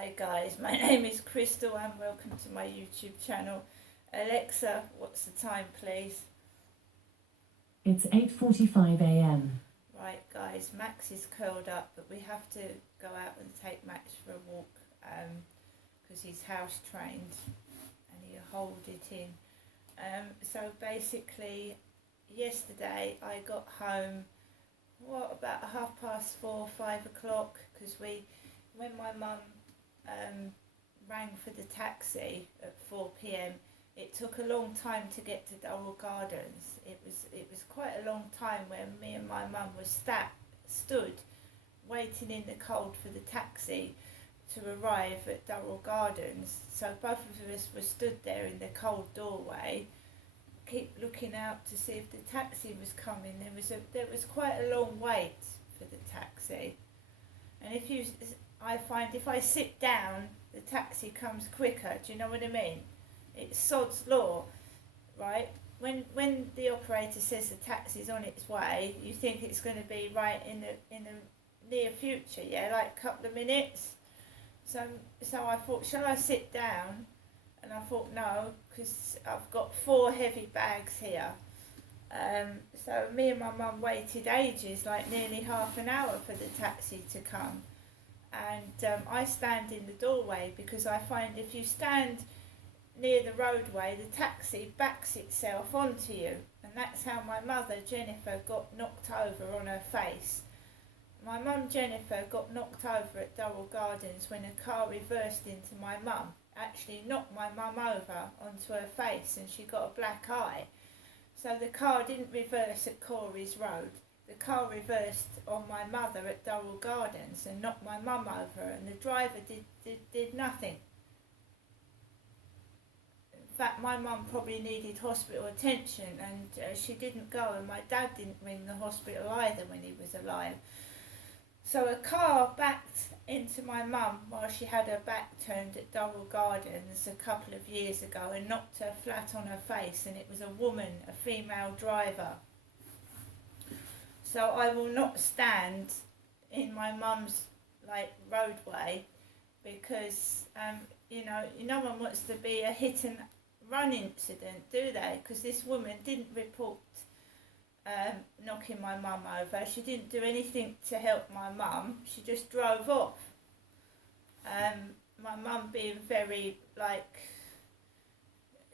Hi guys, my name is Crystal and welcome to my YouTube channel. Alexa, what's the time please? It's 8:45 a.m. Right guys, Max is curled up but we have to go out and take Max for a walk because he's house trained and he'll hold it in. So basically yesterday I got home about 4:30, 5 o'clock because when my mum rang for the taxi at 4 p.m. it took a long time to get to Durrell Gardens. It was quite a long time where me and my mum stood waiting in the cold for the taxi to arrive at Durrell Gardens. So both of us were stood there in the cold doorway, keep looking out to see if the taxi was coming. There was quite a long wait for the taxi, and I find if I sit down, the taxi comes quicker. Do you know what I mean? It's sod's law, right? When the operator says the taxi's on its way, you think it's going to be right in the near future, yeah, like a couple of minutes. So I thought, shall I sit down? And I thought no, because I've got 4 heavy bags here. So me and my mum waited ages, like nearly half an hour for the taxi to come. And I stand in the doorway because I find if you stand near the roadway, the taxi backs itself onto you. And that's how my mother, Jennifer, got knocked over on her face. My mum, Jennifer, got knocked over at Durrell Gardens when a car reversed into my mum. Actually knocked my mum over onto her face and she got a black eye. So the car didn't reverse at Corey's Road. The car reversed on my mother at Durrell Gardens and knocked my mum over, and the driver did nothing. In fact, my mum probably needed hospital attention and she didn't go, and my dad didn't ring the hospital either when he was alive. So a car backed into my mum while she had her back turned at Durrell Gardens a couple of years ago and knocked her flat on her face, and it was a woman, a female driver. So I will not stand in my mum's roadway because no one wants to be a hit and run incident, do they? Because this woman didn't report knocking my mum over. She didn't do anything to help my mum. She just drove off. My mum being very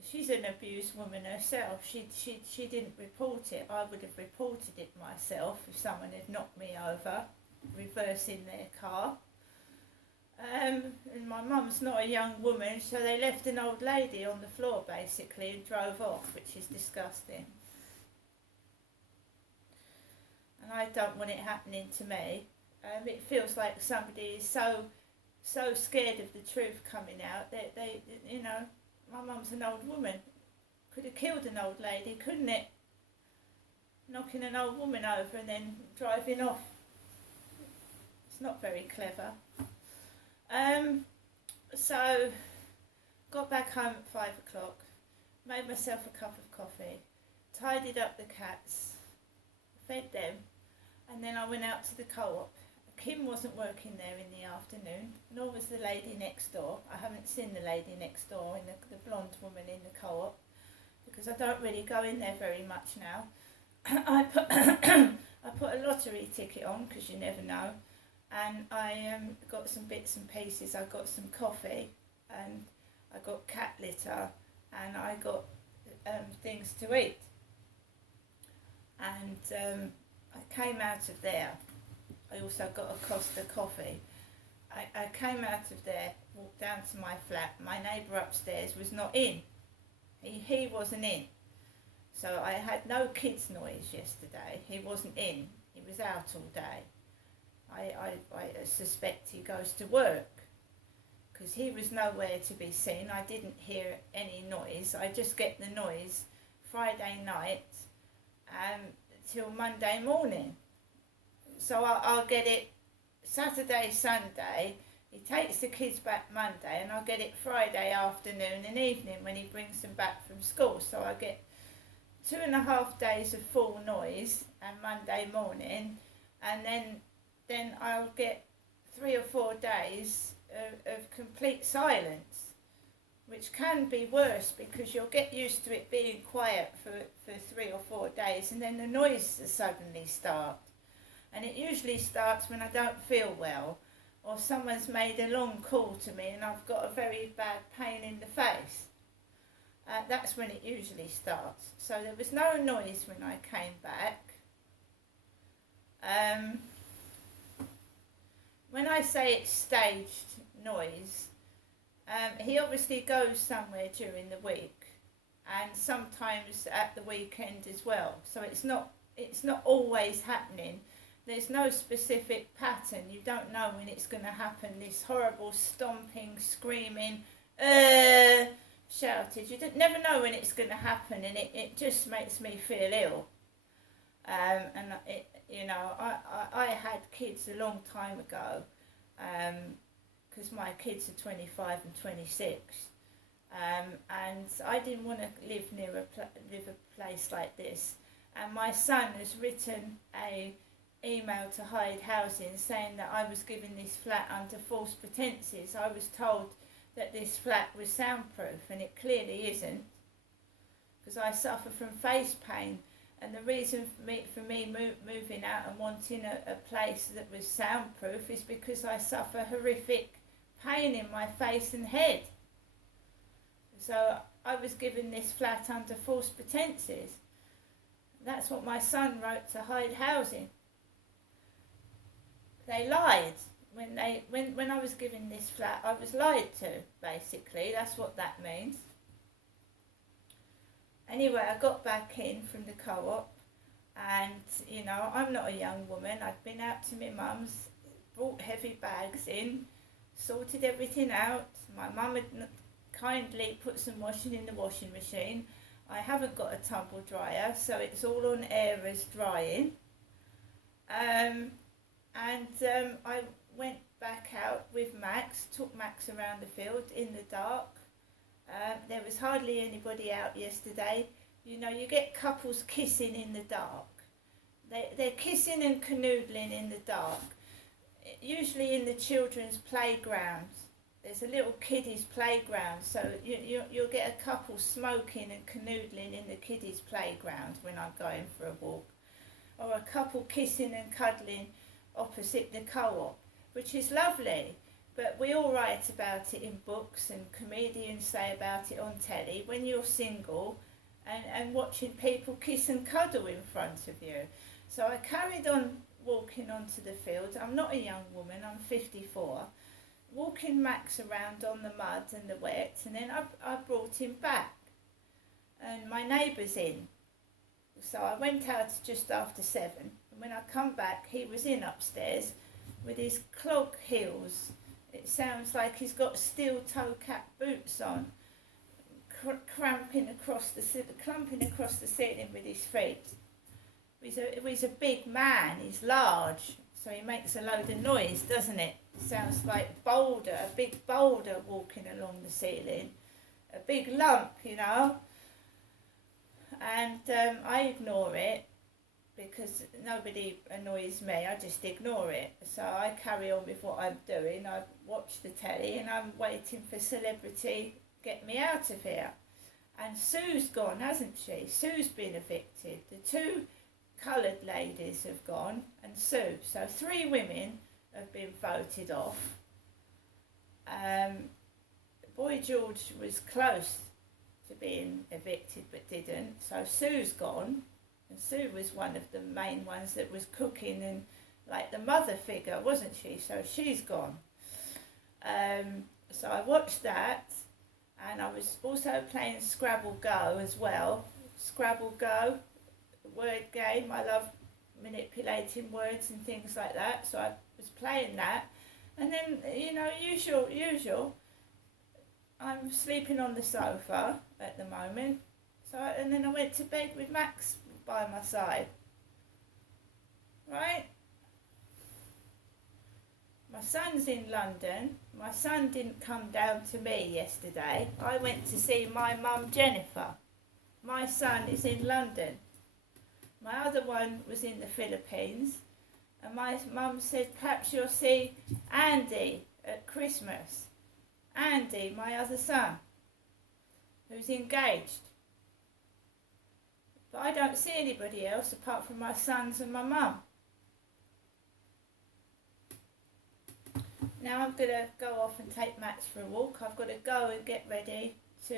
she's an abused woman herself. She didn't report it. I would have reported it myself if someone had knocked me over, reversing their car. And my mum's not a young woman, so they left an old lady on the floor basically and drove off, which is disgusting. And I don't want it happening to me. It feels like somebody is so scared of the truth coming out that they my mum's an old woman. Could have killed an old lady, couldn't it? Knocking an old woman over and then driving off. It's not very clever. So got back home at 5 o'clock, made myself a cup of coffee, tidied up the cats, fed them, and then I went out to the co-op. Kim wasn't working there in the afternoon, nor was the lady next door. I haven't seen the lady next door, the blonde woman in the co-op, because I don't really go in there very much now. I put a lottery ticket on, because you never know, and I got some bits and pieces. I got some coffee, and I got cat litter, and I got things to eat. And I came out of there. I also got a Costa coffee. I came out of there, walked down to my flat. My neighbour upstairs was not in. He wasn't in. So I had no kids' noise yesterday. He wasn't in. He was out all day. I suspect he goes to work because he was nowhere to be seen. I didn't hear any noise. I just get the noise Friday night till Monday morning. So I'll get it Saturday, Sunday. He takes the kids back Monday, and I'll get it Friday afternoon and evening when he brings them back from school. So I get 2.5 days of full noise and Monday morning, and then I'll get 3 or 4 days of complete silence, which can be worse because you'll get used to it being quiet for 3 or 4 days, and then the noise suddenly starts. And it usually starts when I don't feel well, or someone's made a long call to me and I've got a very bad pain in the face. That's when it usually starts. So there was no noise when I came back. When I say it's staged noise, he obviously goes somewhere during the week, and sometimes at the weekend as well. So it's not always happening. There's no specific pattern. You don't know when it's going to happen. This horrible stomping, screaming, shouted. You never know when it's going to happen, and it just makes me feel ill. And it, I had kids a long time ago, because my kids are 25 and 26, and I didn't want to live a place like this. And my son has written a email to Hyde Housing saying that I was given this flat under false pretences. I was told that this flat was soundproof, and it clearly isn't, because I suffer from face pain. And the reason for me moving out and wanting a place that was soundproof is because I suffer horrific pain in my face and head. So I was given this flat under false pretences. That's what my son wrote to Hyde Housing. They lied. When I was given this flat, I was lied to, basically. That's what that means. Anyway, I got back in from the co-op, and, I'm not a young woman. I'd been out to my mum's, brought heavy bags in, sorted everything out. My mum had kindly put some washing in the washing machine. I haven't got a tumble dryer, so it's all on air as drying. I went back out with Max, took Max around the field in the dark. There was hardly anybody out yesterday. You get couples kissing in the dark. They're kissing and canoodling in the dark. Usually in the children's playground. There's a little kiddies playground, so you'll get a couple smoking and canoodling in the kiddies playground when I'm going for a walk. Or a couple kissing and cuddling opposite the co-op, which is lovely. But we all write about it in books, and comedians say about it on telly when you're single and watching people kiss and cuddle in front of you. So I carried on walking onto the field. I'm not a young woman, I'm 54. Walking Max around on the mud and the wet, and then I brought him back. And my neighbour's in. So I went out just after 7. And when I come back, he was in upstairs with his clog heels. It sounds like he's got steel toe cap boots on, clumping across the ceiling with his feet. He's a big man, he's large, so he makes a load of noise, doesn't it? Sounds like a big boulder walking along the ceiling, a big lump, And I ignore it, because nobody annoys me. I just ignore it. So I carry on with what I'm doing. I watch the telly and I'm waiting for celebrity get me out of here. And Sue's gone, hasn't she? Sue's been evicted. The 2 coloured ladies have gone, and Sue. So 3 women have been voted off. Boy George was close to being evicted but didn't. So Sue's gone. And Sue was one of the main ones that was cooking and like the mother figure, wasn't she? So she's gone. So I watched that, and I was also playing Scrabble Go as well. Scrabble Go, word game. I love manipulating words and things like that. So I was playing that. And then, usual. I'm sleeping on the sofa at the moment. And then I went to bed with Max by my side. Right? My son's in London. My son didn't come down to me yesterday. I went to see my mum Jennifer. My son is in London. My other one was in the Philippines. And my mum said, perhaps you'll see Andy at Christmas. Andy, my other son, who's engaged. But I don't see anybody else apart from my sons and my mum. Now I'm going to go off and take Max for a walk. I've got to go and get ready to,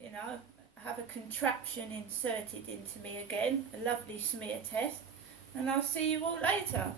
you know, have a contraption inserted into me again, a lovely smear test, and I'll see you all later.